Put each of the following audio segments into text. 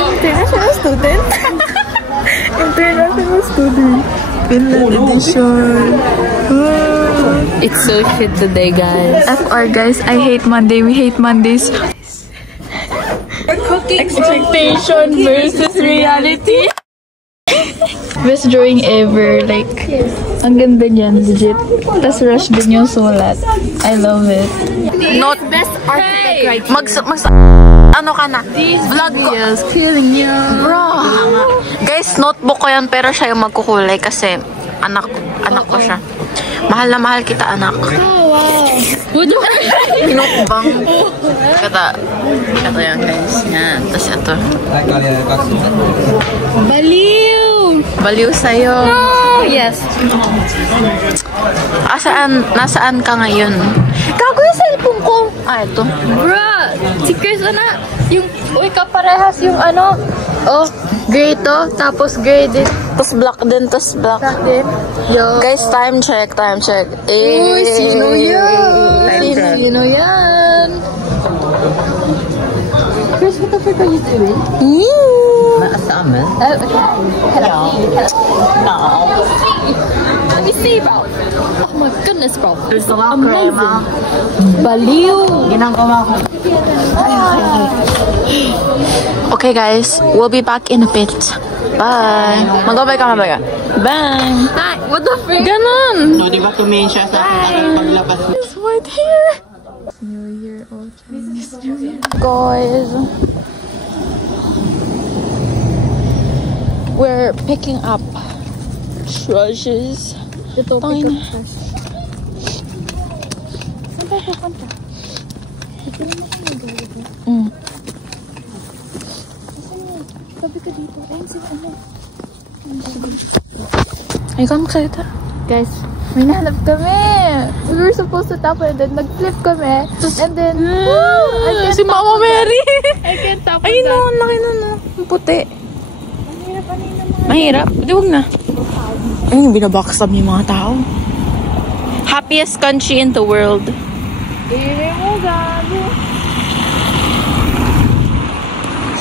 International student. International student. Finland edition. It's so shit today, guys. FR, guys. I hate Monday. We hate Mondays. Expectation versus reality. Best drawing ever. Like, ang ganda niyan, legit. Tas rush din yung sulat. I love it. Not best architect right Ano ka na? Vlog ko. Killing you. Bro. Guys, notebook ko yan pero siya yung magkukulay kasi anak ko siya. Mahal na mahal kita, anak. Oh, wow. Pinukbang. Kata yan, guys. Yan. Tapos ito. Baliw! Baliw sa'yo. Oh, yes. Nasaan ka ngayon? Gago yung cellphone ko. Ito. Bro, si Chris yung kaparehas yung ano. Oh, gray to, tapos gray din. Tapos black din, tapos black. Black din. Yo. Guys, time check. Uy, sino yan? Sino yan? Chris, what the fuck are you doing? Maasaman? Hello. Let me see, bro. Oh my goodness, bro. There's a lot of crema. Baliw. Okay, guys. We'll be back in a bit. Bye. Mag-bye ka. Bye. Hi, what the frick? Ganon. So, di ba kumain siya sa paglabas mo? It's right here. New Year, Chinese New Year. Guys. We're picking up treasures. Ito, Tangin na. Saan tayo pupunta? Sabi ka dito. Ayun, si ano. Ay, ka magsalita. Guys, may nahanap kami. We were supposed to tap and then nag-flip kami. And then, Si Mama Mary. I can't tap Ay, no, ang laki na, no. Ang puti. Mahirap. Di, huwag na. Ay, binabackstab yung mga tao. Happiest country in the world. Iri mo, gabi.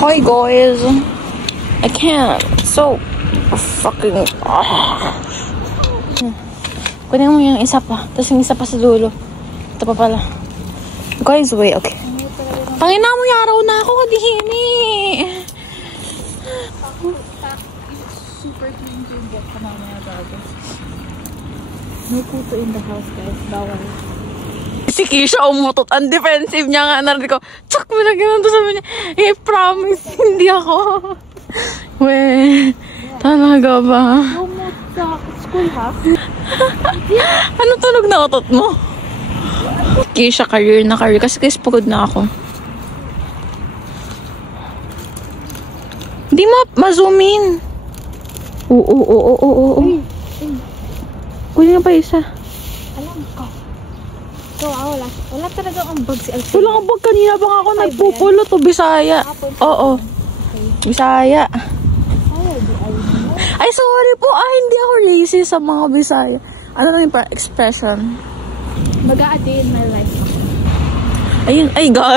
Hi, guys. I can't. So fucking... Kunin mo yung isa pa. Tapos yung isa pa sa dulo. Ito pa pala. Guys, wait. Okay. Pangina mo, yaraw na ako. Kadihini. Super clean to get ka mamaya, gabi. No kuto in the house, guys. Bawal. Si Keisha umutot. Ang defensive niya nga. Narinig ko, tsak mo na ganun. Tapos sabi niya, promise, hindi ako. Weh, talaga ba? Umot sa school, ha? Ano tunog na utot mo? Keisha, career na career. Kasi pagod na ako. Hindi ma-zoom in. Oo. Kunin nga pa isa. Alam ko. So, wala talaga ang bag si Alfred. Wala ang bag. Kanina bang ako nagpupulot o Bisaya? Oo. Bisaya. Ay, sorry po. Hindi ako lazy sa mga Bisaya. Ano lang yung expression? Mag-a-day in my life. Ayun,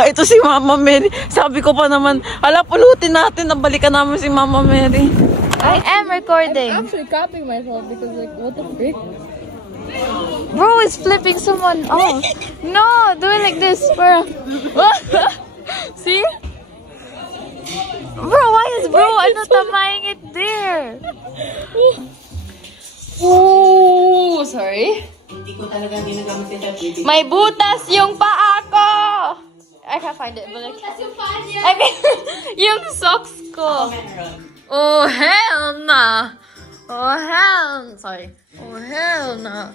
ito si Mama Mary. Sabi ko pa naman, pulutin natin, nabalikan namin si Mama Mary. I am recording. I'm actually copying myself because, like, what the frick? Bro is flipping someone off. No, do it like this, bro. See? Bro, why is bro tamaing it there? Oh, sorry. Hindi ko talaga ginagamit si ChatGPT. May butas yung paa ko! I can't find it, but like... I mean, yung socks ko. Oh, hell nah! Oh, hell... Sorry. Oh, hell nah.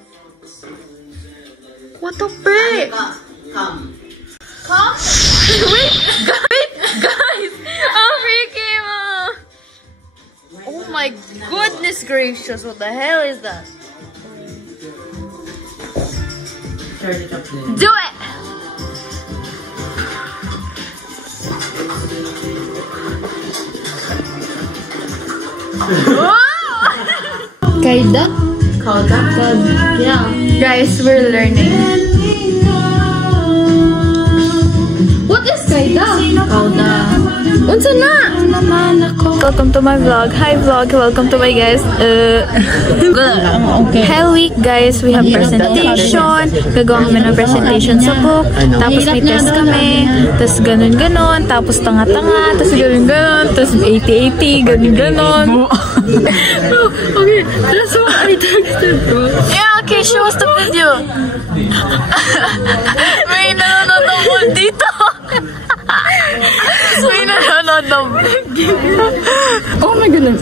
What the frick? Come. Wait, guys! Ang freaky mo! Oh my goodness gracious, what the hell is that? Do it! Kaida? Kauda? Yeah. Guys, we're learning. What is Kaida? Kauda. What Unsa na? Welcome to my vlog. Hi vlog. Welcome to my guys. Hell week guys. We have presentation. Gagawa kami ng presentation sa book. Tapos may test kami. Tapos ganun-ganon. Tapos tanga-tanga. Tapos ganun-ganon. Tapos 80-80. Ganun-ganon. Okay. That's what I texted bro. Yeah, okay. Show us the video. May nanonood ako dito. May nanonood ng oh my goodness.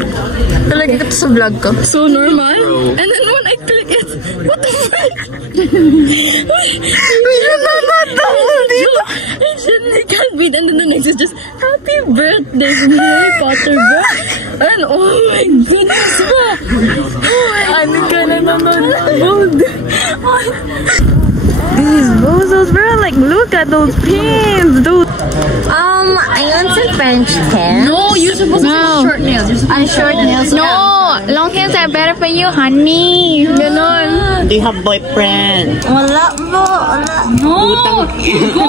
Talaga ito sa vlog ko. So normal. And then when I click it, what the fuck? May nanonood ako dito. And then I can't read. And then the next is just, happy birthday from Harry Potter, bro. And oh my goodness, bro. Ano ka nanonood? These bozos, bro, like look at those pins, dude. I want some French tip. No, you're supposed to say short nails. Short nails. No, long nails are better for you, honey. Ganon. Do you have boyfriend? Wala po. No.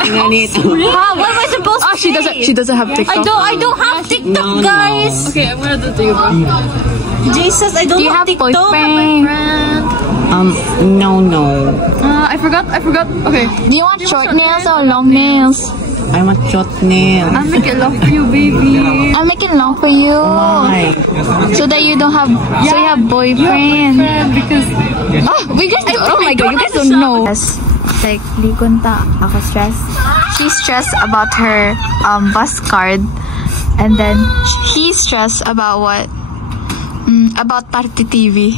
Ganito. What am I supposed to say? She doesn't have TikTok. I don't have TikTok, guys. Okay, I'm gonna do it to you, bro. Jesus, I don't have TikTok. Boyfriend? No. I forgot. Okay. Do you want short nails or long nails? I want short nails. I'll make it long for you, baby. I'll make it long for you. Why? So that you don't have, so you have boyfriend. Because Oh my god, you guys don't know. Like, di kunta ako stressed. She's stressed about her bus card. And then, he's stressed about what? About Party TV.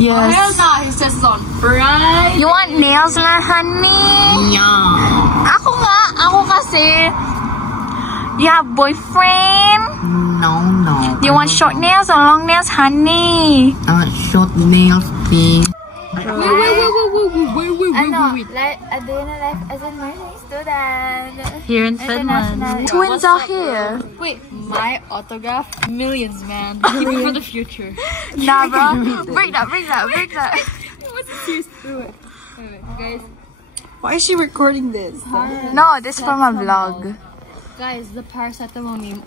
Yes. hell nah, he says it's on Friday. You want nails na, honey? Yeah. Ako kasi, you have boyfriend? No. You want short nails or long nails, honey? Short nails, please. Wait. Adena Life as a nursing student. Here in Finland. Twins are here. Wait, my autograph? Millions, man. Keep it for the future. Nah, bro. Bring that. What's the serious? Wait, guys. Why is she recording this? No, this is for my vlog. Guys, the paracetamol meme.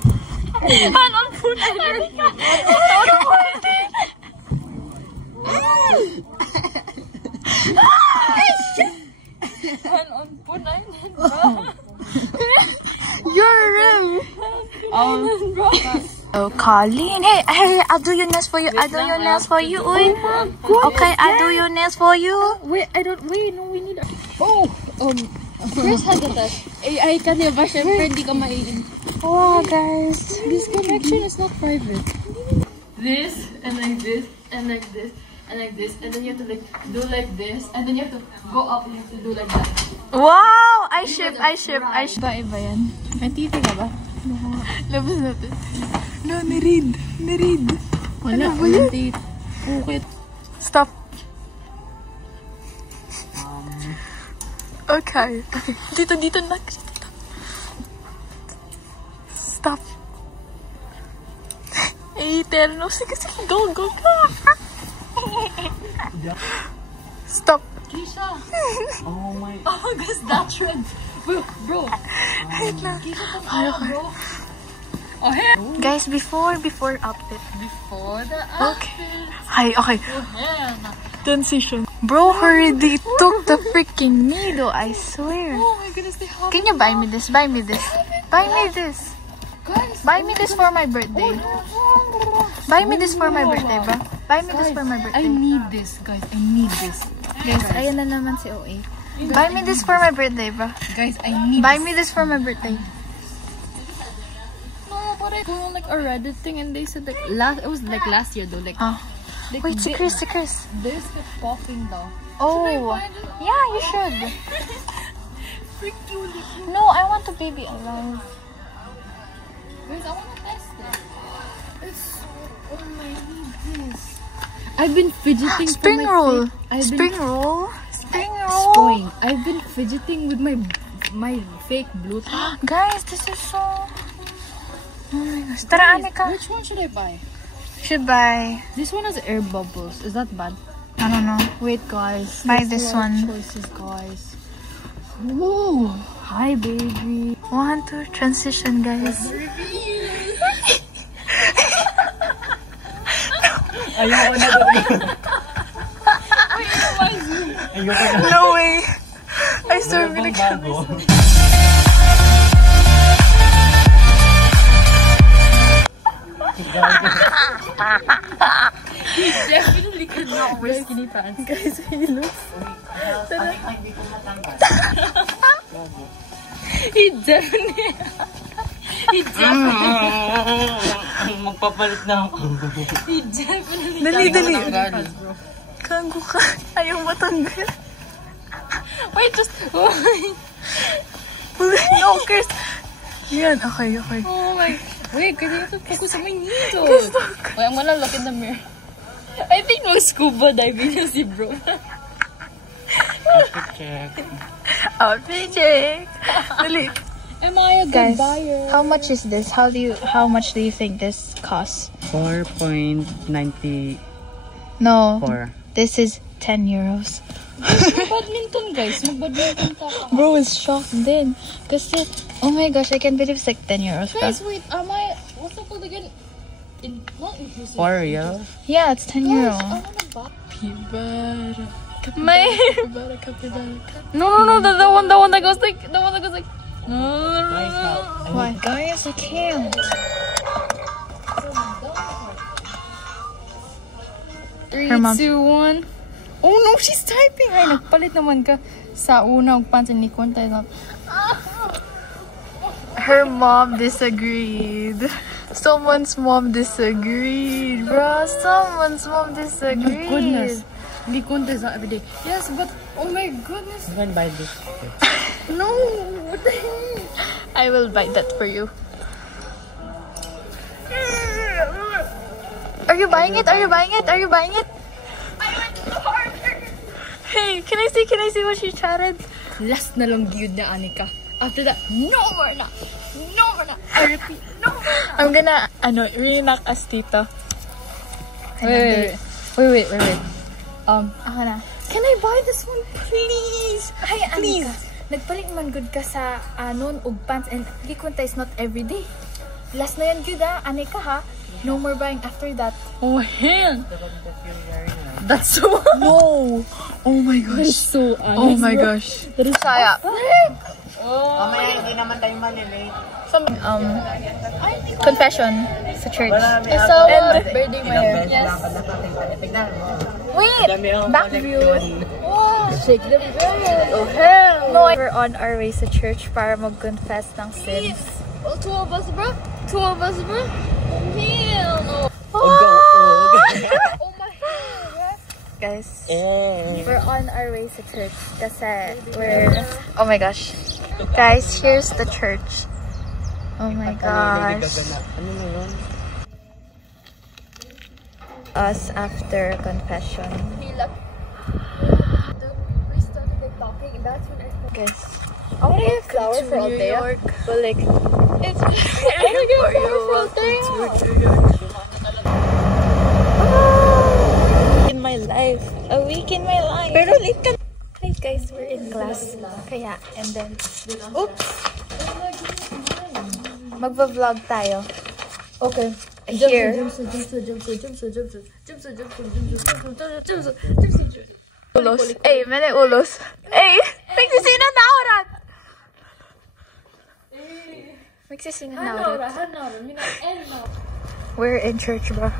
Oh, Colleen. Hey, I'll do your nails for you. Uy. Okay, I'll do your nails for you. Wait, no, we need Chris had the test. Ay ka diba, syempre hindi ka maiin. Wow, guys. This connection is not private. This, and like this, and like this, and like this, and then you have to like do like this, and then you have to go up and you have to do like that. Wow! I ship. Iba yan. May titi ka ba? Labas natin. No, nirid. Wala, walang titi. Ukit. Stop. Okay. Dito na. Stop. Eterno. Sige. Go. Stop. Kisha. Oh my. Oh, guys, that trend. Bro. Wait lang. Bro. Oh, hey. Guys, before outfit. Before the Okay. Hi, okay. Hen. Transition. Bro already took the freaking needle, I swear. Oh my goodness, they have Can you buy me this? Buy me this for my birthday. Buy me this for my birthday, bro. Buy me this for my birthday. I need this, guys. I need this. Guys, ayan na naman si OA. Buy me this for my birthday, bro. Guys, I need Buy me this for my birthday. No, but I go on like a Reddit thing and they said like it was like last year though. Like, Oh. like Wait, si Chris. This kept popping though. Oh. Yeah, you should. No, I want the baby alive. Guys, I want to test it. Oh my, I need this. I've been fidgeting. Spring roll. Spring roll. Spring. I've been fidgeting with my fake Bluetooth. Guys, this is so. Oh my gosh. Tara, Anika. Which one should I buy? Should buy. This one has air bubbles. Is that bad? I don't know. Wait, guys. Buy There's this a lot of one. Choices, guys. Whoa. Hi, baby. 1, 2, transition, guys. Ayoko na. Ayoko na. No way! I swear, Bago. Definitely could not wear skinny pants. Guys, he looks... He definitely... Magpapalit na ako. He definitely... Dali. Kago ka. Ayaw matanggal. Wait, just... No, Chris. Yan, okay. Oh my... Wait, kaya ka focus sa my needle. Wait, I'm gonna look in the mirror. I think no scuba diving na si bro. Check. Outfit check. Dali. Am I a good Guys, buyer? how much is this? How much do you think this costs? 4.94. No. This is 10 euros. Badminton, guys. Mag-badminton ka. Bro is shocked din. Kasi, oh my gosh, I can't believe it's like 10 euros. Guys, wait. Am I... What's it called again? Not inclusive. For real? Yeah, it's 10 euros. I wanna buy... My... No, the one that goes like... The one that goes like... Why? Guys, I can't. Her mom. 3, 2, 1. Oh no, she's typing! Ay, nagpalit naman ka sa una og pants ni Kunta. Her mom disagreed. Someone's mom disagreed, bro. Someone's mom disagreed. My goodness. Hindi Kunta is not everyday. Yes, but oh my goodness. You can buy this. No! What the heck? I will buy that for you. Are you buying it? Are you buying it? Are you buying it? Hey, can I see what she chatted? Last na lang gyud na Anika. After that, no more na. No more na. I repeat, no more na. I'm gonna reenact as Tito. Wait. Ako na. Can I buy this one, please? Hi, Anika. Nagpalit man good ka sa anon og pants and Kunta is not everyday. Last na yan good Anika ha. No more buying after that. Oh hell. That's so. No. Oh my gosh. So honest. Oh my gosh. That is Saya. Mamaya hindi naman tayo malilate. Some confession sa church. I saw a birthday my hair. Yes. Wait. Back view. Shake the bread. Oh hell. No, we're on our way sa church para mag-confess ng sins. Oh, two of us, bro. Hell no. Oh my God. Guys, we're on our way sa church kasi oh my gosh. Guys, here's the church. Oh my gosh. Ano na yun? Us after confession. Guys, I want to get a flower for Althea. but like It's I want to get a flower for Althea. in my life. A week in my life. Pero late ka. Hi guys, we're in class. Kaya, and then, oops! Magva-vlog tayo. Okay. Here. Ulos. Ey, mene ulos. Ey, magsisinan na oran! Magsisinan na oran. We're in church, bro.